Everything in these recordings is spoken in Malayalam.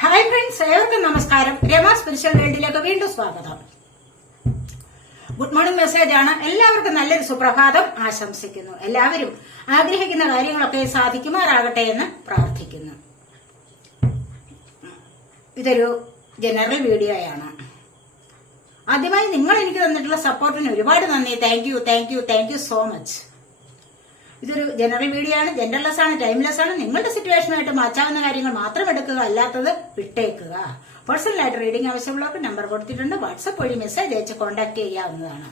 ഹായ് ഫ്രണ്ട്സ് ഏവർക്കും നമസ്കാരം. രമ സ്പിരിച്വൽ വേൾഡിലേക്ക് വീണ്ടും സ്വാഗതം. ഗുഡ് മോർണിംഗ് മെസ്സേജ് ആണ്. എല്ലാവർക്കും നല്ലൊരു സുപ്രഭാതം ആശംസിക്കുന്നു. എല്ലാവരും ആഗ്രഹിക്കുന്ന കാര്യങ്ങളൊക്കെ സാധിക്കുമാറാകട്ടെ എന്ന് പ്രാർത്ഥിക്കുന്നു. ഇതൊരു ജനറൽ വീഡിയോയാണ് ആദ്യമായി നിങ്ങൾ എനിക്ക് തന്നിട്ടുള്ള സപ്പോർട്ടിന് ഒരുപാട് നന്ദി. Thank you thank you thank you so much ഇതൊരു ജനറൽ വീഡിയോ ആണ് ജെൻഡർലെസ് ആണ് ടൈംലെസ് ആണ്. നിങ്ങളുടെ സിറ്റുവേഷനുമായിട്ട് മാച്ചാവുന്ന കാര്യങ്ങൾ മാത്രം എടുക്കുക അല്ലാത്തത് വിട്ടേക്കുക. പേഴ്സണലായിട്ട് റീഡിംഗ് ആവശ്യമുള്ളവർക്ക് നമ്പർ കൊടുത്തിട്ടുണ്ട്. വാട്സപ്പ് വഴി മെസ്സേജ് അയച്ച് കോൺടാക്ട് ചെയ്യാവുന്നതാണ്.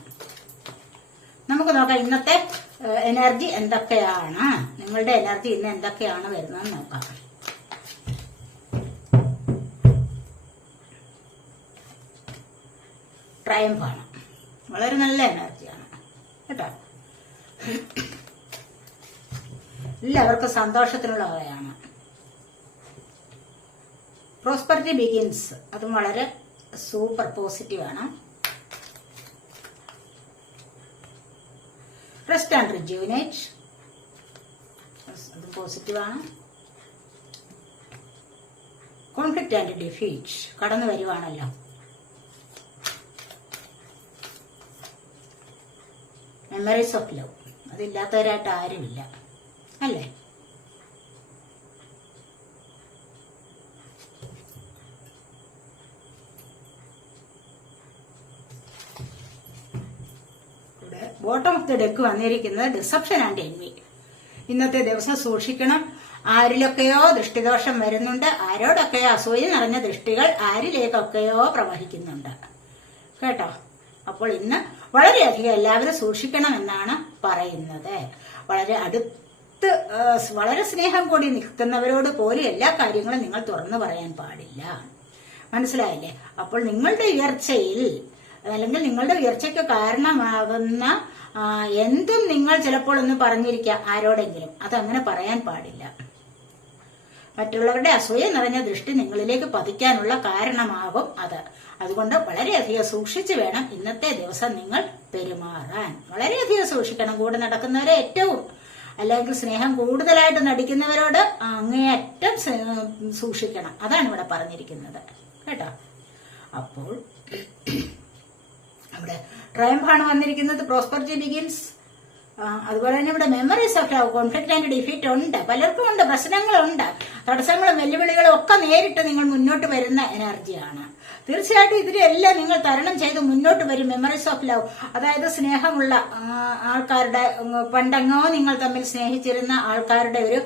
നമുക്ക് നോക്കാം ഇന്നത്തെ എനർജി എന്തൊക്കെയാണ്? നിങ്ങളുടെ എനർജി ഇന്ന് എന്തൊക്കെയാണ് വരുന്നതെന്ന് നോക്കാം. ട്രയംഫാണ് വളരെ നല്ല എനർജിയാണ് കേട്ടോ? എല്ലാവർക്കും സന്തോഷത്തിനുള്ളവയാണ് പ്രോസ്പെറിറ്റി ബിഗിൻസ് അതും വളരെ സൂപ്പർ പോസിറ്റീവാണ് റെസ്റ്റ് ആൻഡ് റിജ്യൂനേറ്റ് അതും പോസിറ്റീവാണ് കോൺഫ്ലിക്റ്റ് ആൻഡ് ഡിഫീറ്റ് കടന്നു വരുവാണല്ലോ. മെമ്മറീസ് ഓഫ് ലവ് അതില്ലാത്തവരായിട്ട് ആരുമില്ല. അല്ലേ? ബോട്ടം ഓഫ് ദി ഡെക്ക് വന്നിരിക്കുന്നത് ഡിസപ്ഷൻ ആൻഡ് എൻവി ഇന്നത്തെ ദിവസം സൂക്ഷിക്കണം. ആരിലൊക്കെയോ ദൃഷ്ടിദോഷം വരുന്നുണ്ട്. ആരോടൊക്കെയോ അസൂയ നിറഞ്ഞ ദൃഷ്ടികൾ ആരിലേക്കൊക്കെയോ പ്രവഹിക്കുന്നുണ്ട്. കേട്ടോ? അപ്പോൾ ഇന്ന് വളരെയധികം എല്ലാവരും സൂക്ഷിക്കണം എന്നാണ് പറയുന്നത്. വളരെ അടുത്ത് വളരെ സ്നേഹം കൂടി നിൽക്കുന്നവരോട് പോലും എല്ലാ കാര്യങ്ങളും നിങ്ങൾ തുറന്നു പറയാൻ പാടില്ല. മനസ്സിലായില്ലേ? അപ്പോൾ നിങ്ങളുടെ ഉയർച്ചയിൽ അല്ലെങ്കിൽ നിങ്ങളുടെ ഉയർച്ചയ്ക്ക് കാരണമാകുന്ന എന്തും നിങ്ങൾ ചിലപ്പോൾ ഒന്ന് പറഞ്ഞിരിക്കാം ആരോടെങ്കിലും. അങ്ങനെ പറയാൻ പാടില്ല. മറ്റുള്ളവരുടെ അസൂയ നിറഞ്ഞ ദൃഷ്ടി നിങ്ങളിലേക്ക് പതിക്കാനുള്ള കാരണമാകും അത്. അതുകൊണ്ട് വളരെയധികം സൂക്ഷിച്ചു വേണം ഇന്നത്തെ ദിവസം നിങ്ങൾ പെരുമാറാൻ. വളരെയധികം സൂക്ഷിക്കണം. കൂടെ നടക്കുന്നവരെ ഏറ്റവും അല്ലെങ്കിൽ സ്നേഹം കൂടുതലായിട്ട് നടിക്കുന്നവരോട് അങ്ങേയറ്റം സൂക്ഷിക്കണം. അതാണ് ഇവിടെ പറഞ്ഞിരിക്കുന്നത്. കേട്ടോ? അപ്പോൾ നമ്മുടെ ട്രയംഫാണ് വന്നിരിക്കുന്നത് പ്രോസ്പെറിറ്റി ബിഗിൻസ് അതുപോലെ തന്നെ ഇവിടെ മെമ്മറീസ് ഒക്കെ ലവ് കോൺഫ്ലിക്റ്റ് ആൻഡ് ഡിഫീറ്റ് ഉണ്ട്. പലർക്കും ഉണ്ട് പ്രശ്നങ്ങളുണ്ട്. തടസ്സങ്ങളും വെല്ലുവിളികളും ഒക്കെ നേരിട്ട് നിങ്ങൾ മുന്നോട്ട് വരുന്ന എനർജിയാണ് തീർച്ചയായിട്ടും ഇതിനെല്ലാം നിങ്ങൾ തരണം ചെയ്ത് മുന്നോട്ട് വരും. മെമ്മറീസ് ഓഫ് ലവ് അതായത് സ്നേഹമുള്ള ആൾക്കാരുടെ പണ്ടെങ്ങോ നിങ്ങൾ തമ്മിൽ സ്നേഹിച്ചിരുന്ന ആൾക്കാരുടെ ഒരു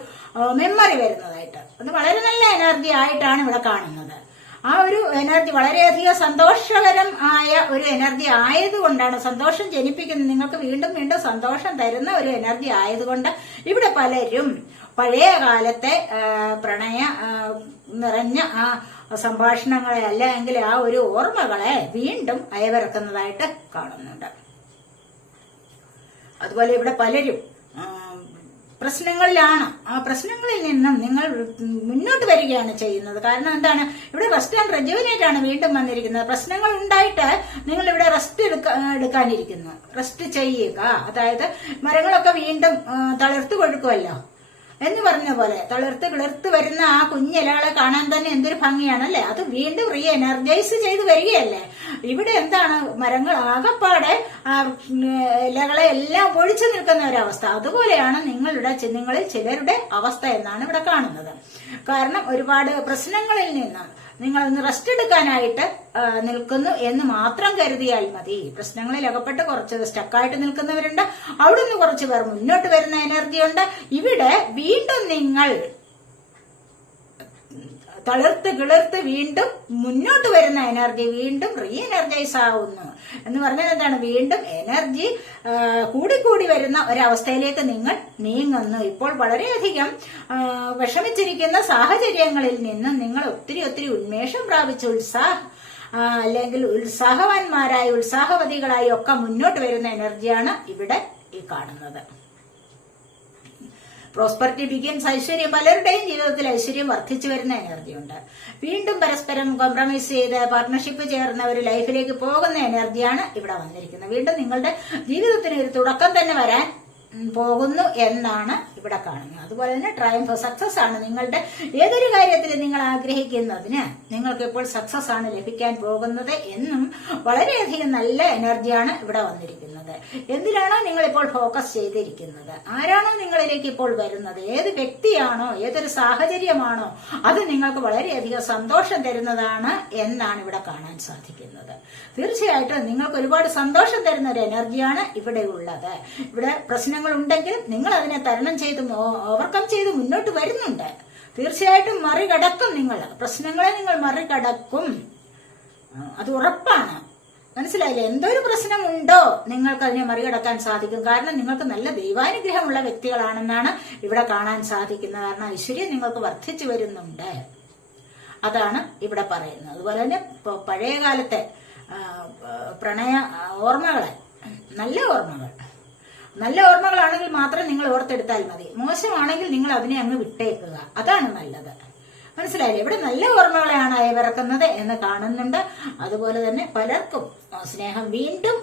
മെമ്മറി വരുന്നതായിട്ട്. അത് വളരെ നല്ല എനർജി ആയിട്ടാണ് ഇവിടെ കാണുന്നത്. ആ ഒരു എനർജി വളരെയധികം സന്തോഷകരം ആയ ഒരു എനർജി ആയതുകൊണ്ടാണ് സന്തോഷം ജനിപ്പിക്കുന്നത് നിങ്ങൾക്ക് വീണ്ടും വീണ്ടും സന്തോഷം തരുന്ന ഒരു എനർജി ആയതുകൊണ്ട് ഇവിടെ പലരും പഴയ കാലത്തെ പ്രണയ നിറഞ്ഞ ആ സംഭാഷണങ്ങളെ അല്ലെങ്കിൽ ആ ഒരു ഓർമ്മകളെ വീണ്ടും അയവിറക്കുന്നതായിട്ട് കാണുന്നുണ്ട്. അതുപോലെ ഇവിടെ പലരും പ്രശ്നങ്ങളിലാണ്. ആ പ്രശ്നങ്ങളിൽ നിന്നും നിങ്ങൾ മുന്നോട്ട് വരികയാണ് ചെയ്യുന്നത്. കാരണം എന്താണ്? ഇവിടെ റെസ്റ്റ് ആൻഡ് റെജുവിനേറ്റ് ആണ് വീണ്ടും വന്നിരിക്കുന്നത്. പ്രശ്നങ്ങൾ ഉണ്ടായിട്ട് നിങ്ങൾ ഇവിടെ റെസ്റ്റ് എടുക്കാനിരിക്കുന്നു. റെസ്റ്റ് ചെയ്യുക. അതായത് മരങ്ങളൊക്കെ വീണ്ടും തളർത്തു കൊഴുക്കുമല്ലോ എന്ന് പറഞ്ഞ പോലെ തളിർത്ത് കിളിർത്ത് വരുന്ന ആ കുഞ്ഞിലകളെ കാണാൻ തന്നെ എന്തൊരു ഭംഗിയാണല്ലേ? അത് വീണ്ടും റീ എനർജൈസ് ചെയ്ത് വരികയല്ലേ? ഇവിടെ എന്താണ് മരങ്ങൾ ആകപ്പാടെ ഇലകളെ എല്ലാം ഒഴിച്ചു നിൽക്കുന്ന ഒരവസ്ഥ. അതുപോലെയാണ് നിങ്ങളുടെ നിങ്ങളിൽ ചിലരുടെ അവസ്ഥ എന്നാണ് ഇവിടെ കാണുന്നത്. കാരണം ഒരുപാട് പ്രശ്നങ്ങളിൽ നിന്ന് നിങ്ങൾ ഒന്ന് റെസ്റ്റ് എടുക്കാനായിട്ട് നിൽക്കുന്നു എന്ന് മാത്രം കരുതിയാൽ മതി. പ്രശ്നങ്ങളിൽ അകപ്പെട്ട് കുറച്ച് സ്റ്റക്കായിട്ട് നിൽക്കുന്നവരുണ്ട്. അവിടുന്ന് കുറച്ച് പേർ മുന്നോട്ട് വരുന്ന എനർജി ഉണ്ട്. ഇവിടെ വീണ്ടും നിങ്ങൾ തളിർത്ത് കിളിർത്ത് വീണ്ടും മുന്നോട്ട് വരുന്ന എനർജി വീണ്ടും റീ എനർജൈസ് ആവുന്നു. എന്ന് പറഞ്ഞാൽ എന്താണ്? വീണ്ടും എനർജി കൂടിക്കൂടി വരുന്ന ഒരവസ്ഥയിലേക്ക് നിങ്ങൾ നീങ്ങുന്നു. ഇപ്പോൾ വളരെയധികം വിഷമിച്ചിരിക്കുന്ന സാഹചര്യങ്ങളിൽ നിന്നും നിങ്ങൾ ഒത്തിരി ഒത്തിരി ഉന്മേഷം പ്രാപിച്ച ഉത്സാഹ അല്ലെങ്കിൽ ഉത്സാഹവാന്മാരായി ഉത്സാഹവതികളായി ഒക്കെ മുന്നോട്ട് വരുന്ന എനർജിയാണ് ഇവിടെ ഈ കാണുന്നത്. പ്രോസ്പെറിറ്റി ബിഗിൻസ് ഐശ്വര്യം പലരുടെയും ജീവിതത്തിൽ ഐശ്വര്യം വർദ്ധിച്ചു വരുന്ന എനർജിയുണ്ട്. വീണ്ടും പരസ്പരം കോംപ്രമൈസ് ചെയ്ത് പാർട്ട്ണർഷിപ്പ് ചേർന്ന ഒരു ലൈഫിലേക്ക് പോകുന്ന എനർജിയാണ് ഇവിടെ വന്നിരിക്കുന്നത്. വീണ്ടും നിങ്ങളുടെ ജീവിതത്തിന് ഒരു തുടക്കം തന്നെ വരാൻ പോകുന്നു എന്നാണ് ഇവിടെ കാണുന്നു. അതുപോലെ തന്നെ ട്രയംഫ് സക്സസ് ആണ് നിങ്ങളുടെ ഏതൊരു കാര്യത്തിൽ നിങ്ങൾ ആഗ്രഹിക്കുന്നതിന് നിങ്ങൾക്ക് ഇപ്പോൾ സക്സസ് ആണ് ലഭിക്കാൻ പോകുന്നത് എന്നും വളരെയധികം നല്ല എനർജിയാണ് ഇവിടെ വന്നിരിക്കുന്നത്. എന്തിനാണോ നിങ്ങൾ ഇപ്പോൾ ഫോക്കസ് ചെയ്തിരിക്കുന്നത്? ആരാണോ നിങ്ങളിലേക്ക് ഇപ്പോൾ വരുന്നത്? ഏത് വ്യക്തിയാണോ? ഏതൊരു സാഹചര്യമാണോ? അത് നിങ്ങൾക്ക് വളരെയധികം സന്തോഷം തരുന്നതാണ് എന്നാണ് ഇവിടെ കാണാൻ സാധിക്കുന്നത്. തീർച്ചയായിട്ടും നിങ്ങൾക്ക് ഒരുപാട് സന്തോഷം തരുന്ന ഒരു എനർജിയാണ് ഇവിടെ ഉള്ളത്. ഇവിടെ പ്രശ്നങ്ങൾ ഉണ്ടെങ്കിലും നിങ്ങൾ അതിനെ തരണം ഓവർകം ചെയ്ത് മുന്നോട്ട് വരുന്നുണ്ട്. തീർച്ചയായിട്ടും മറികടക്കും നിങ്ങൾ. പ്രശ്നങ്ങളെ നിങ്ങൾ മറികടക്കും. അത് ഉറപ്പാണ്. മനസ്സിലായില്ലേ? എന്തൊരു പ്രശ്നമുണ്ടോ നിങ്ങൾക്ക് അതിനെ മറികടക്കാൻ സാധിക്കും. കാരണം നിങ്ങൾക്ക് നല്ല ദൈവാനുഗ്രഹമുള്ള വ്യക്തികളാണെന്നാണ് ഇവിടെ കാണാൻ സാധിക്കുന്നത്. കാരണം ഐശ്വര്യം നിങ്ങൾക്ക് വർദ്ധിച്ചു വരുന്നുണ്ട്. അതാണ് ഇവിടെ പറയുന്നത്. അതുപോലെ തന്നെ പഴയ കാലത്തെ പ്രണയ ഓർമ്മകളെ. നല്ല ഓർമ്മകൾ. നല്ല ഓർമ്മകളാണെങ്കിൽ മാത്രം നിങ്ങൾ ഓർത്തെടുത്താൽ മതി. മോശമാണെങ്കിൽ നിങ്ങൾ അതിനെ അങ്ങ് വിട്ടേക്കുക. അതാണ് നല്ലത്. മനസ്സിലായില്ലേ? ഇവിടെ നല്ല ഓർമ്മകളെയാണ് അയവിറക്കുന്നത് എന്ന് കാണുന്നുണ്ട്. അതുപോലെ തന്നെ പലർക്കും സ്നേഹം വീണ്ടും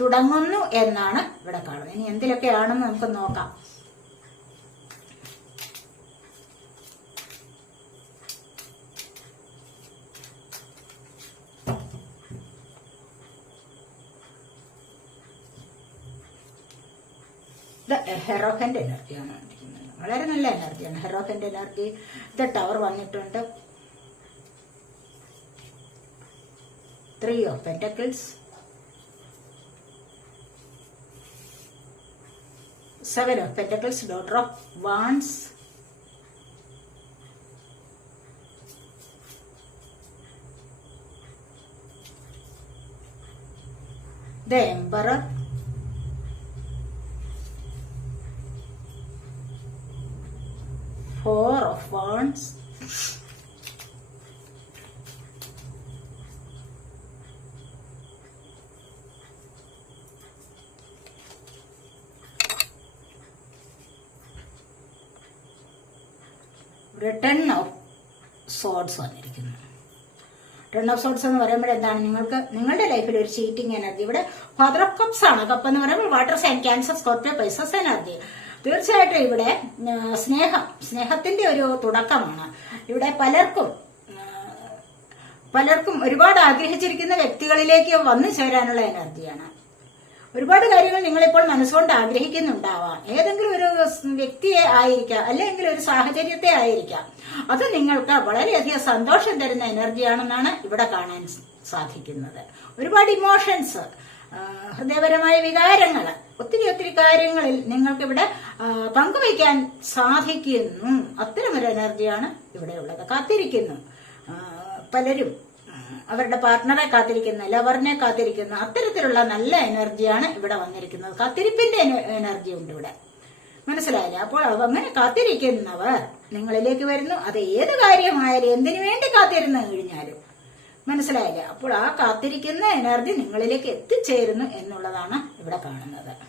തുടങ്ങുന്നു എന്നാണ് ഇവിടെ കാണുന്നത്. ഇനി എന്തിലൊക്കെയാണെന്ന് നമുക്ക് നോക്കാം. ഇത് ഹെറോഫന്റെ എനർജിയാണ് കാണിക്കുന്നത് വളരെ നല്ല എനർജിയാണ്. ഹെറോഹന്റെ എനർജി. ഇത് ടവർ വന്നിട്ടുണ്ട്. Three of pentacles seven of pentacles daughter of wands the emperor four of wands. ഇവിടെ ടെൻ ഓഫ് സോഡ്സ് വന്നിരിക്കുന്നു. ടെൺ ഓഫ് സോഡ്സ് എന്ന് പറയുമ്പോൾ എന്താണ്? നിങ്ങൾക്ക് നിങ്ങളുടെ ലൈഫിൽ ഒരു ചീറ്റിംഗ് എനർജി ഇവിടെ ഫാദർ ഓഫ് കപ്സ് ആണ്. കപ്പ് എന്ന് പറയുമ്പോൾ water sign Cancer Scorpio Pisces energy തീർച്ചയായിട്ടും ഇവിടെ സ്നേഹം സ്നേഹത്തിന്റെ ഒരു തുടക്കമാണ്. ഇവിടെ പലർക്കും പലർക്കും ഒരുപാട് ആഗ്രഹിച്ചിരിക്കുന്ന വ്യക്തികളിലേക്ക് വന്നു ചേരാനുള്ള എനർജിയാണ്. ഒരുപാട് കാര്യങ്ങൾ നിങ്ങളിപ്പോൾ മനസ്സുകൊണ്ട് ആഗ്രഹിക്കുന്നുണ്ടാവാം. ഏതെങ്കിലും ഒരു വ്യക്തിയെ ആയിരിക്കാം അല്ലെങ്കിൽ ഒരു സാഹചര്യത്തെ ആയിരിക്കാം. അത് നിങ്ങൾക്ക് വളരെയധികം സന്തോഷം തരുന്ന എനർജിയാണെന്നാണ് ഇവിടെ കാണാൻ സാധിക്കുന്നത്. ഒരുപാട് ഇമോഷൻസ് ഹൃദയപരമായ വികാരങ്ങൾ ഒത്തിരി ഒത്തിരി കാര്യങ്ങളിൽ നിങ്ങൾക്കിവിടെ പങ്കുവയ്ക്കാൻ സാധിക്കുന്നു. അത്തരമൊരു എനർജിയാണ് ഇവിടെ ഉള്ളത്. കാത്തിരിക്കുന്നു. പലരും അവരുടെ പാർട്ട്ണറെ കാത്തിരിക്കുന്ന ലവറിനെ കാത്തിരിക്കുന്ന. അത്തരത്തിലുള്ള നല്ല എനർജിയാണ് ഇവിടെ വന്നിരിക്കുന്നത്. കാത്തിരിപ്പിന്റെ എന- എനർജി ഉണ്ട് ഇവിടെ. മനസ്സിലായില്ലേ? അപ്പോൾ അങ്ങനെ കാത്തിരിക്കുന്നവർ നിങ്ങളിലേക്ക് വരുന്നു. അത് ഏത് കാര്യമായാലും എന്തിനു വേണ്ടി കാത്തിരുന്ന് കഴിഞ്ഞാലും. മനസ്സിലായില്ലേ? അപ്പോൾ ആ കാത്തിരിക്കുന്ന എനർജി നിങ്ങളിലേക്ക് എത്തിച്ചേരുന്നു എന്നുള്ളതാണ് ഇവിടെ കാണുന്നത്.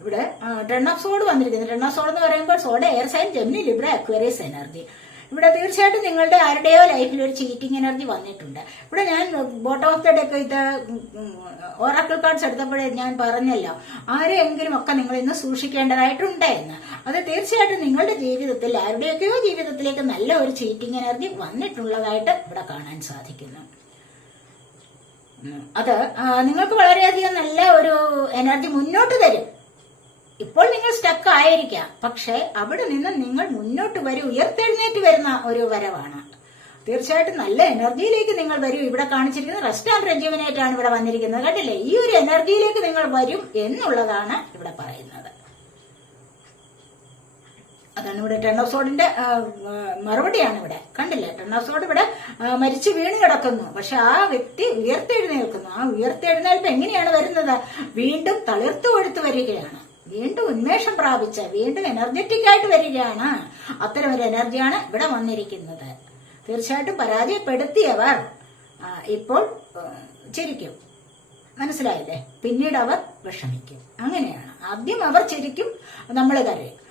ഇവിടെ ടെൺ ഓഫ് സോഡ് വന്നിരിക്കുന്നത് ടെൺ ഓഫ് സോഡ് എന്ന് പറയുമ്പോൾ sword air sign Gemini Libra Aquarius energy ഇവിടെ തീർച്ചയായിട്ടും നിങ്ങളുടെ ആരുടെയോ ലൈഫിൽ ഒരു ചീറ്റിംഗ് എനർജി വന്നിട്ടുണ്ട്. ഇവിടെ ഞാൻ ബോട്ടം ഓഫ് ദ ഡെക്ക് ഇത് ഓറാക്കിൾ കാർഡ്സ് എടുത്തപ്പോഴേ ഞാൻ പറഞ്ഞല്ലോ ആരെയെങ്കിലും ഒക്കെ നിങ്ങൾ ഇന്ന് സൂക്ഷിക്കേണ്ടതായിട്ടുണ്ട് എന്ന്. അത് തീർച്ചയായിട്ടും നിങ്ങളുടെ ജീവിതത്തിൽ ആരുടെയൊക്കെയോ ജീവിതത്തിലേക്ക് നല്ല ഒരു ചീറ്റിംഗ് എനർജി വന്നിട്ടുള്ളതായിട്ട് ഇവിടെ കാണാൻ സാധിക്കുന്നു. അത് നിങ്ങൾക്ക് വളരെയധികം നല്ല ഒരു എനർജി മുന്നോട്ട് തരും. ഇപ്പോൾ നിങ്ങൾ സ്റ്റക്ക് ആയിരിക്കാം. പക്ഷെ അവിടെ നിന്ന് നിങ്ങൾ മുന്നോട്ട് വരും. ഉയർത്തെഴുന്നേറ്റ് വരുന്ന ഒരു വരവാണ്. തീർച്ചയായിട്ടും നല്ല എനർജിയിലേക്ക് നിങ്ങൾ വരും. ഇവിടെ കാണിച്ചിരിക്കുന്നത് റെസ്റ്റ് ആൻഡ് റെജ്യൂമിനേറ്റ് ആണ് ഇവിടെ വന്നിരിക്കുന്നത്. കണ്ടില്ലേ? ഈ ഒരു എനർജിയിലേക്ക് നിങ്ങൾ വരും എന്നുള്ളതാണ് ഇവിടെ പറയുന്നത്. അതാണ് ഇവിടെ ടെൺ ഓഫ് സോഡിന്റെ മറുപടിയാണ് ഇവിടെ. കണ്ടില്ലേ? ടെൺ ഓഫ് സോഡ് ഇവിടെ മരിച്ചു വീണ് കിടക്കുന്നു. പക്ഷെ ആ വ്യക്തി ഉയർത്തെഴുന്നേൽക്കുന്നു. ആ ഉയർത്തെഴുന്നേൽപ്പ് എങ്ങനെയാണ് വരുന്നത്? വീണ്ടും തളിർത്തു കൊഴുത്തു വരികയാണ്. വീണ്ടും ഉന്മേഷം പ്രാപിച്ച് വീണ്ടും എനർജറ്റിക് ആയിട്ട് വരികയാണ്. അത്തരം ഒരു എനർജിയാണ് ഇവിടെ വന്നിരിക്കുന്നത്. തീർച്ചയായിട്ടും പരാജയപ്പെടുത്തിയവർ ഇപ്പോൾ ചിരിക്കും. മനസ്സിലായില്ലേ? പിന്നീട് അവർ വിഷമിക്കും. അങ്ങനെയാണ്. ആദ്യം അവർ ചിരിക്കും നമ്മൾ കരയും.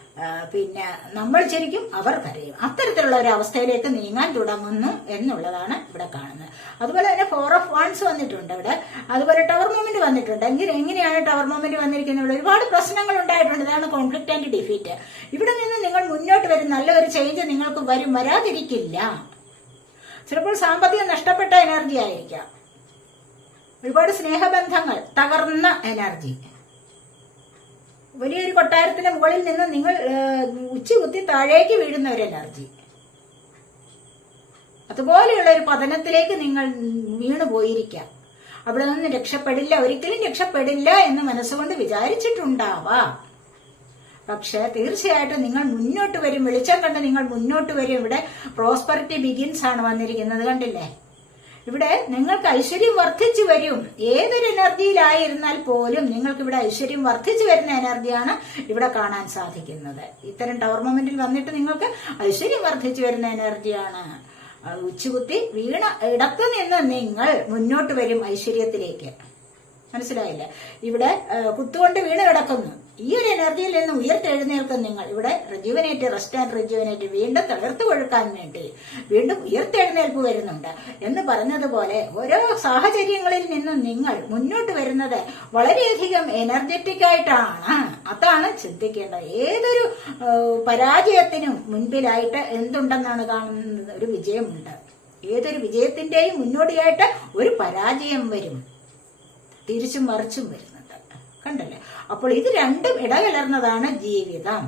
പിന്നെ നമ്മൾ ശരിക്കും അവർ കരയും. അത്തരത്തിലുള്ള ഒരു അവസ്ഥയിലേക്ക് നീങ്ങാൻ തുടങ്ങുന്നു എന്നുള്ളതാണ് ഇവിടെ കാണുന്നത്. അതുപോലെ തന്നെ ഫോർ ഓഫ് വൺസ് വന്നിട്ടുണ്ട് ഇവിടെ. അതുപോലെ ടവർ മൂവ്മെന്റ് വന്നിട്ടുണ്ട്. എങ്കിൽ എങ്ങനെയാണ് ടവർ മൂവ്മെന്റ് വന്നിരിക്കുന്നത്? ഇവിടെ ഒരുപാട് പ്രശ്നങ്ങൾ ഉണ്ടായിട്ടുണ്ട്. ഇതാണ് കോൺഫ്ലിക്റ്റ് ആൻഡ് ഡിഫീറ്റ് ഇവിടെ നിന്ന് നിങ്ങൾ മുന്നോട്ട് വരും. നല്ലൊരു ചേഞ്ച് നിങ്ങൾക്ക് വരും. വരാതിരിക്കില്ല. ചിലപ്പോൾ സാമ്പത്തികം നഷ്ടപ്പെട്ട എനർജി ആയിരിക്കാം. ഒരുപാട് സ്നേഹബന്ധങ്ങൾ തകർന്ന എനർജി വലിയൊരു കൊട്ടാരത്തിന്റെ മുകളിൽ നിന്ന് നിങ്ങൾ ഉച്ചി ഉച്ചകുത്തി താഴേക്ക് വീഴുന്ന ഒരു എനർജി അതുപോലെയുള്ള ഒരു പതനത്തിലേക്ക് നിങ്ങൾ വീണു പോയിരിക്കാം. അവിടെ നിന്ന് രക്ഷപ്പെടില്ല ഒരിക്കലും രക്ഷപ്പെടില്ല എന്ന് മനസ്സുകൊണ്ട് വിചാരിച്ചിട്ടുണ്ടാവാം. പക്ഷെ തീർച്ചയായിട്ടും നിങ്ങൾ മുന്നോട്ട് വരും. വെളിച്ചം കണ്ട് നിങ്ങൾ മുന്നോട്ട് വരും. ഇവിടെ പ്രോസ്പെറിറ്റി ബിഗിൻസ് ആണ് വന്നിരിക്കുന്നത് കണ്ടില്ലേ? ഇവിടെ നിങ്ങൾക്ക് ഐശ്വര്യം വർദ്ധിച്ചു വരും. ഏതൊരു എനർജിയിലായിരുന്നാൽ പോലും നിങ്ങൾക്ക് ഇവിടെ ഐശ്വര്യം വർദ്ധിച്ചു വരുന്ന എനർജിയാണ് ഇവിടെ കാണാൻ സാധിക്കുന്നത്. ഇത്തരം ടവർ മൊമെന്റിൽ വന്നിട്ട് നിങ്ങൾക്ക് ഐശ്വര്യം വർദ്ധിച്ചു വരുന്ന എനർജിയാണ്. ഉച്ചുകുത്തി വീണ ഇടത്തു നിന്ന് നിങ്ങൾ മുന്നോട്ട് വരും ഐശ്വര്യത്തിലേക്ക്. മനസ്സിലായില്ല? ഇവിടെ കുത്തുകൊണ്ട് വീണ് കിടക്കുന്നു. ഈ ഒരു എനർജിയിൽ നിന്ന് ഉയർത്തെഴുന്നേൽക്കും നിങ്ങൾ ഇവിടെ റിജുവനേറ്റ് റെസ്റ്റ് ആൻഡ് റിജുവനേറ്റ് വീണ്ടും തകർത്തു കൊഴുക്കാൻ വേണ്ടി വീണ്ടും ഉയർത്തെഴുന്നേൽപ്പ് വരുന്നുണ്ട്. എന്ന് പറഞ്ഞതുപോലെ ഓരോ സാഹചര്യങ്ങളിൽ നിന്നും നിങ്ങൾ മുന്നോട്ട് വരുന്നത് വളരെയധികം എനർജറ്റിക് ആയിട്ടാണ്. അതാണ് ചിന്തിക്കേണ്ടത്. ഏതൊരു പരാജയത്തിനും മുൻപിലായിട്ട് എന്തുണ്ടെന്നാണ് കാണുന്നത്? ഒരു വിജയമുണ്ട്. ഏതൊരു വിജയത്തിന്റെയും മുന്നോടിയായിട്ട് ഒരു പരാജയം വരും. തിരിച്ചും മറിച്ചും വരുന്നുണ്ട് കണ്ടല്ലേ? അപ്പോൾ ഇത് രണ്ടും ഇടകലർന്നതാണ് ജീവിതം.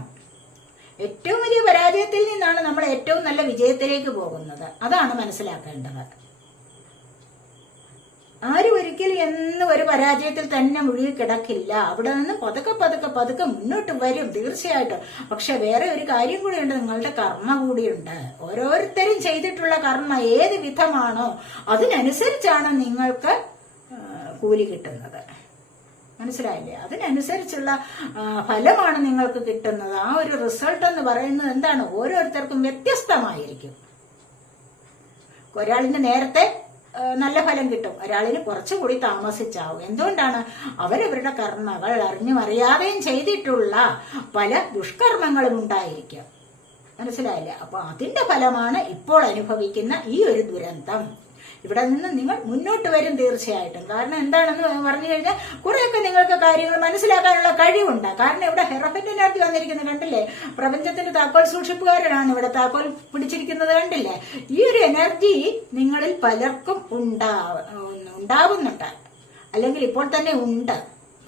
ഏറ്റവും വലിയ പരാജയത്തിൽ നിന്നാണ് നമ്മൾ ഏറ്റവും നല്ല വിജയത്തിലേക്ക് പോകുന്നത്. അതാണ് മനസ്സിലാക്കേണ്ടത്. ആരും ഒരിക്കലും എന്നും ഒരു പരാജയത്തിൽ തന്നെ മുഴുകി കിടക്കില്ല. അവിടെ നിന്ന് പതുക്കെ പതുക്കെ പതുക്കെ മുന്നോട്ട് വരും തീർച്ചയായിട്ടും. പക്ഷെ വേറെ ഒരു കാര്യം കൂടിയുണ്ട് നിങ്ങളുടെ കർമ്മ കൂടിയുണ്ട്. ഓരോരുത്തരും ചെയ്തിട്ടുള്ള കർമ്മ ഏത് വിധമാണോ അതിനനുസരിച്ചാണ് നിങ്ങൾക്ക് കൂലി കിട്ടുന്നത്. മനസ്സിലായില്ലേ? അതിനനുസരിച്ചുള്ള ഫലമാണ് നിങ്ങൾക്ക് കിട്ടുന്നത്. ആ ഒരു റിസൾട്ട് എന്ന് പറയുന്നത് എന്താണ്? ഓരോരുത്തർക്കും വ്യത്യസ്തമായിരിക്കും. ഒരാളിന് നേരത്തെ നല്ല ഫലം കിട്ടും. ഒരാളിന് കുറച്ചുകൂടി താമസിച്ചാവും. എന്തുകൊണ്ടാണ്? അവരവരുടെ കർമ്മകൾ അറിഞ്ഞും അറിയാതെയും ചെയ്തിട്ടുള്ള പല ദുഷ്കർമ്മങ്ങളും ഉണ്ടായിരിക്കും. മനസ്സിലായില്ലേ? അപ്പൊ അതിന്റെ ഫലമാണ് ഇപ്പോൾ അനുഭവിക്കുന്ന ഈ ഒരു ദുരന്തം. ഇവിടെ നിന്ന് നിങ്ങൾ മുന്നോട്ട് വരും തീർച്ചയായിട്ടും. കാരണം എന്താണെന്ന് പറഞ്ഞു കഴിഞ്ഞാൽ കുറെയൊക്കെ നിങ്ങൾക്ക് കാര്യങ്ങൾ മനസ്സിലാക്കാനുള്ള കഴിവുണ്ട്. കാരണം ഇവിടെ ഹെറഫിന്റെ എനർജി വന്നിരിക്കുന്നത് കണ്ടില്ലേ? പ്രപഞ്ചത്തിന്റെ താക്കോൽ സൂക്ഷിപ്പുകാരനാണ് ഇവിടെ താക്കോൽ പിടിച്ചിരിക്കുന്നത് കണ്ടില്ലേ? ഈ ഒരു എനർജി നിങ്ങളിൽ പലർക്കും ഉണ്ടാവ ഉണ്ടാവുന്നുണ്ട്. അല്ലെങ്കിൽ ഇപ്പോൾ തന്നെ ഉണ്ട്.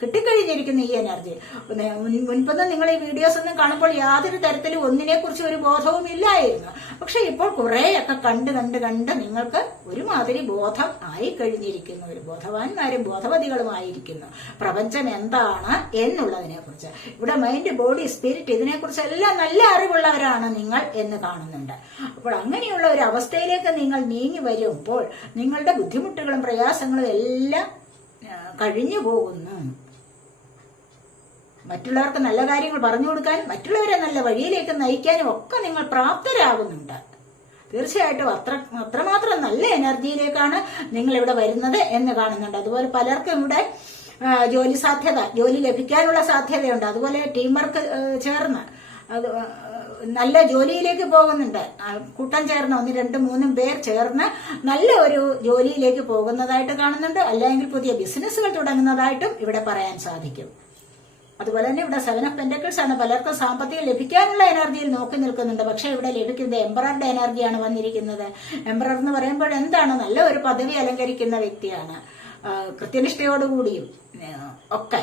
കിട്ടിക്കഴിഞ്ഞിരിക്കുന്ന ഈ എനർജി മുൻ- മുൻപൊന്നും നിങ്ങൾ ഈ വീഡിയോസ് ഒന്നും കാണുമ്പോൾ യാതൊരു തരത്തിലും ഒന്നിനെ കുറിച്ച് ഒരു ബോധവും ഇല്ലായിരുന്നു. പക്ഷെ ഇപ്പോൾ കുറേയൊക്കെ കണ്ട് കണ്ട് കണ്ട് നിങ്ങൾക്ക് ഒരുമാതിരി ബോധം ആയി കഴിഞ്ഞിരിക്കുന്നു ഒരു ബോധവാന്മാരും ബോധവതികളുമായിരിക്കുന്നു. പ്രപഞ്ചം എന്താണ് എന്നുള്ളതിനെ കുറിച്ച് ഇവിടെ മൈൻഡ് ബോഡി സ്പിരിറ്റ് ഇതിനെക്കുറിച്ച് എല്ലാം നല്ല അറിവുള്ളവരാണ് നിങ്ങൾ എന്ന് കാണുന്നുണ്ട്. അപ്പോൾ അങ്ങനെയുള്ള ഒരു അവസ്ഥയിലേക്ക് നിങ്ങൾ നീങ്ങി വരുമ്പോൾ നിങ്ങളുടെ ബുദ്ധിമുട്ടുകളും പ്രയാസങ്ങളും എല്ലാം കഴിഞ്ഞു പോകുന്നു. മറ്റുള്ളവർക്ക് നല്ല കാര്യങ്ങൾ പറഞ്ഞു കൊടുക്കാനും മറ്റുള്ളവരെ നല്ല വഴിയിലേക്ക് നയിക്കാനും ഒക്കെ നിങ്ങൾ പ്രാപ്തരാകുന്നുണ്ട്. തീർച്ചയായിട്ടും അത്ര അത്രമാത്രം നല്ല എനർജിയിലേക്കാണ് നിങ്ങൾ ഇവിടെ വരുന്നത് എന്ന് കാണുന്നുണ്ട്. അതുപോലെ പലർക്കും ഇവിടെ ജോലി സാധ്യത ജോലി ലഭിക്കാനുള്ള സാധ്യതയുണ്ട്. അതുപോലെ ടീം വർക്ക് ചേർന്ന് അത് നല്ല ജോലിയിലേക്ക് പോകുന്നുണ്ട്. കൂട്ടം ചേർന്ന് ഒന്ന് രണ്ടും മൂന്നും പേർ ചേർന്ന് നല്ല ഒരു ജോലിയിലേക്ക് പോകുന്നതായിട്ട് കാണുന്നുണ്ട്. അല്ലെങ്കിൽ പുതിയ ബിസിനസ്സുകൾ തുടങ്ങുന്നതായിട്ടും ഇവിടെ പറയാൻ സാധിക്കും. അതുപോലെ തന്നെ ഇവിടെ സെവൻ ഓഫ് പെൻഡക്കിൾസ് ആണ്. പലർക്കും സാമ്പത്തികം ലഭിക്കാനുള്ള എനർജിയിൽ നോക്കി നിൽക്കുന്നുണ്ട്. പക്ഷെ ഇവിടെ ലഭിക്കുന്നത് എംബററുടെ എനർജിയാണ് വന്നിരിക്കുന്നത്. എംബറർ എന്ന് പറയുമ്പോൾ എന്താണ്? നല്ല ഒരു പദവി അലങ്കരിക്കുന്ന വ്യക്തിയാണ്. കൃത്യനിഷ്ഠയോടുകൂടിയും ഒക്കെ.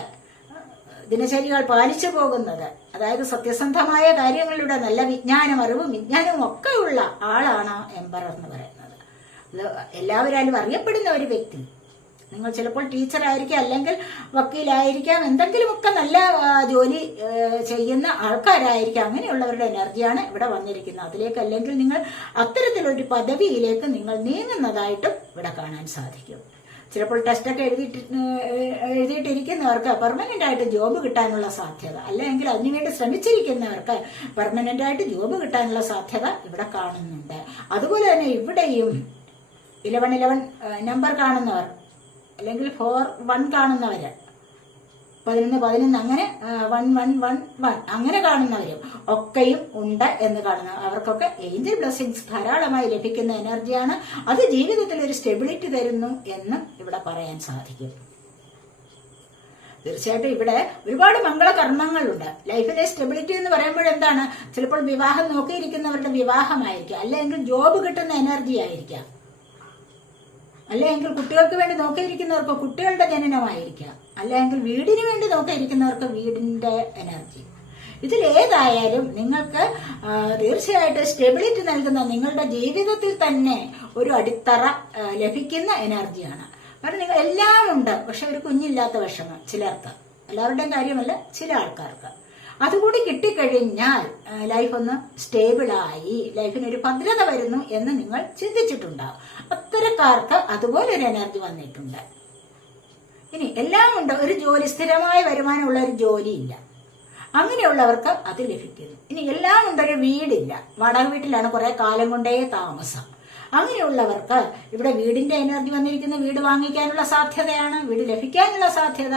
ദിനചര്യകൾ പാലിച്ചു പോകുന്നത്. അതായത് സത്യസന്ധമായ കാര്യങ്ങളിലൂടെ നല്ല വിജ്ഞാനം അറിവും വിജ്ഞാനവും ഒക്കെയുള്ള ആളാണ് എംബറർ എന്ന് പറയുന്നത്. എല്ലാവരും അറിയപ്പെടുന്ന ഒരു വ്യക്തി. നിങ്ങൾ ചിലപ്പോൾ ടീച്ചറായിരിക്കാം അല്ലെങ്കിൽ വക്കീലായിരിക്കാം എന്തെങ്കിലുമൊക്കെ നല്ല ജോലി ചെയ്യുന്ന ആൾക്കാരായിരിക്കാം. അങ്ങനെയുള്ളവരുടെ എനർജിയാണ് ഇവിടെ വന്നിരിക്കുന്നത്. അതിലേക്ക് അല്ലെങ്കിൽ നിങ്ങൾ അത്തരത്തിലൊരു പദവിയിലേക്ക് നിങ്ങൾ നീങ്ങുന്നതായിട്ടും ഇവിടെ കാണാൻ സാധിക്കും. ചിലപ്പോൾ ടെസ്റ്റൊക്കെ എഴുതിയിട്ട് എഴുതിയിട്ടിരിക്കുന്നവർക്ക് പെർമനന്റ് ആയിട്ട് ജോബ് കിട്ടാനുള്ള സാധ്യത. അല്ലെങ്കിൽ അതിനുവേണ്ടി ശ്രമിച്ചിരിക്കുന്നവർക്ക് പെർമനന്റ് ആയിട്ട് ജോബ് കിട്ടാനുള്ള സാധ്യത ഇവിടെ കാണുന്നുണ്ട്. അതുപോലെ തന്നെ ഇവിടെയും ഇലവൻ ഇലവൻ നമ്പർ കാണുന്നവർ അല്ലെങ്കിൽ ഫോർ വൺ കാണുന്നവര്. പതിനൊന്ന് പതിനൊന്ന് അങ്ങനെ വൺ വൺ വൺ വൺ അങ്ങനെ കാണുന്നവരും ഒക്കെയും ഉണ്ട് എന്ന് കാണുന്ന അവർക്കൊക്കെ ഏഞ്ചൽ ബ്ലെസ്സിങ്സ് ധാരാളമായി ലഭിക്കുന്ന എനർജിയാണ് അത് ജീവിതത്തിൽ ഒരു സ്റ്റെബിലിറ്റി തരുന്നു എന്ന് ഇവിടെ പറയാൻ സാധിക്കും. തീർച്ചയായിട്ടും ഇവിടെ ഒരുപാട് മംഗളകർമ്മങ്ങളുണ്ട്. ലൈഫിലെ സ്റ്റെബിലിറ്റി എന്ന് പറയുമ്പോൾ എന്താണ്? ചിലപ്പോൾ വിവാഹം നോക്കിയിരിക്കുന്നവരുടെ വിവാഹമായിരിക്കാം. അല്ലെങ്കിൽ ജോബ് കിട്ടുന്ന എനർജി ആയിരിക്കാം. അല്ലെങ്കിൽ കുട്ടികൾക്ക് വേണ്ടി നോക്കിയിരിക്കുന്നവർക്ക്? കുട്ടികളുടെ ജനനമായിരിക്കാം. അല്ലെങ്കിൽ വീടിന് വേണ്ടി നോക്കിയിരിക്കുന്നവർക്ക് വീടിന്റെ എനർജി. ഇതിൽ ഏതായാലും നിങ്ങൾക്ക് തീർച്ചയായിട്ടും സ്റ്റെബിലിറ്റി നൽകുന്ന നിങ്ങളുടെ ജീവിതത്തിൽ തന്നെ ഒരു അടിത്തറ ലഭിക്കുന്ന എനർജിയാണ്. കാരണം നിങ്ങൾ എല്ലാം ഉണ്ട്. പക്ഷെ ഒരു കുഞ്ഞില്ലാത്ത വിഷമം ചിലർക്ക്. എല്ലാവരുടെയും കാര്യമല്ല ചില ആൾക്കാർക്ക്. അതുകൂടി കിട്ടിക്കഴിഞ്ഞാൽ ലൈഫ് ഒന്ന് സ്റ്റേബിളായി ലൈഫിന് ഒരു ഭദ്രത വരുന്നു എന്ന് നിങ്ങൾ ചിന്തിച്ചിട്ടുണ്ടാവും. അത്തരക്കാർക്ക് അതുപോലെ ഒരു എനർജി വന്നിട്ടുണ്ട്. ഇനി എല്ലാം ഉണ്ട്. ഒരു ജോലി സ്ഥിരമായ വരുമാനമുള്ള ഒരു ജോലിയില്ല. അങ്ങനെയുള്ളവർക്ക് അത് ലഭിക്കുന്നു. ഇനി എല്ലാം ഉണ്ട് ഒരു വീടില്ല. വാടക വീട്ടിലാണ് കുറെ കാലം കൊണ്ടേ താമസം. അങ്ങനെയുള്ളവർക്ക് ഇവിടെ വീടിന്റെ എനർജി വന്നിരിക്കുന്ന വീട് വാങ്ങിക്കാനുള്ള സാധ്യതയാണ് വീട് ലഭിക്കാനുള്ള സാധ്യത.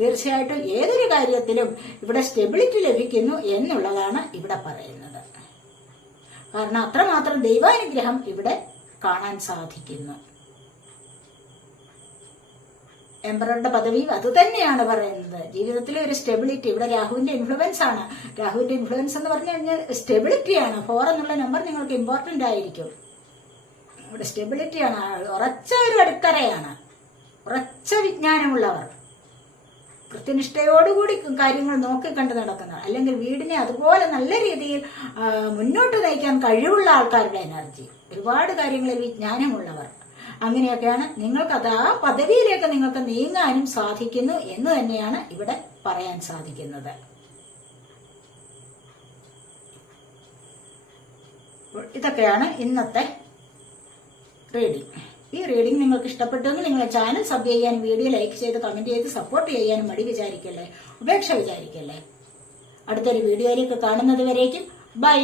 തീർച്ചയായിട്ടും ഏതൊരു കാര്യത്തിലും ഇവിടെ സ്റ്റെബിലിറ്റി ലഭിക്കുന്നു എന്നുള്ളതാണ് ഇവിടെ പറയുന്നത്. കാരണം അത്രമാത്രം ദൈവാനുഗ്രഹം ഇവിടെ കാണാൻ സാധിക്കുന്നു. എംബ്രോയുടെ പദവിയും അത് തന്നെയാണ് പറയുന്നത്. ജീവിതത്തിലെ ഒരു സ്റ്റെബിലിറ്റി ഇവിടെ രാഹുവിന്റെ ഇൻഫ്ലുവൻസ് ആണ്. രാഹുവിന്റെ ഇൻഫ്ലുവൻസ് എന്ന് പറഞ്ഞു കഴിഞ്ഞാൽ സ്റ്റെബിലിറ്റിയാണ് ഫോർ എന്നുള്ള നമ്പർ നിങ്ങൾക്ക് ഇമ്പോർട്ടന്റ് ആയിരിക്കും. ഇവിടെ സ്റ്റെബിലിറ്റിയാണ് ഉറച്ച ഒരു അടിത്തറയാണ്. ഉറച്ച വിജ്ഞാനമുള്ളവർ. കൃത്യനിഷ്ഠയോടുകൂടി കാര്യങ്ങൾ നോക്കിക്കണ്ട് നടക്കുന്നവർ. അല്ലെങ്കിൽ വീടിനെ അതുപോലെ നല്ല രീതിയിൽ മുന്നോട്ട് നയിക്കാൻ കഴിവുള്ള ആൾക്കാരുടെ എനർജി ഒരുപാട് കാര്യങ്ങളിൽ വിജ്ഞാനമുള്ളവർ. അങ്ങനെയൊക്കെയാണ് നിങ്ങൾക്ക് അത് ആ പദവിയിലേക്ക് നിങ്ങൾക്ക് നീങ്ങാനും സാധിക്കുന്നു എന്ന് തന്നെയാണ് ഇവിടെ പറയാൻ സാധിക്കുന്നത്. ഇതൊക്കെയാണ് ഇന്നത്തെ റീഡിംഗ് ഈ റീഡിംഗ് നിങ്ങൾക്ക് ഇഷ്ടപ്പെട്ടെങ്കിൽ നിങ്ങളെ ചാനൽ സബ് ചെയ്യാനും വീഡിയോ ലൈക്ക് ചെയ്ത് കമന്റ് ചെയ്ത് സപ്പോർട്ട് ചെയ്യാനും മടി വിചാരിക്കല്ലേ? ഉപേക്ഷ വിചാരിക്കല്ലേ? അടുത്തൊരു വീഡിയോയിലേക്ക് കാണുന്നത് വരേക്കും. ബൈ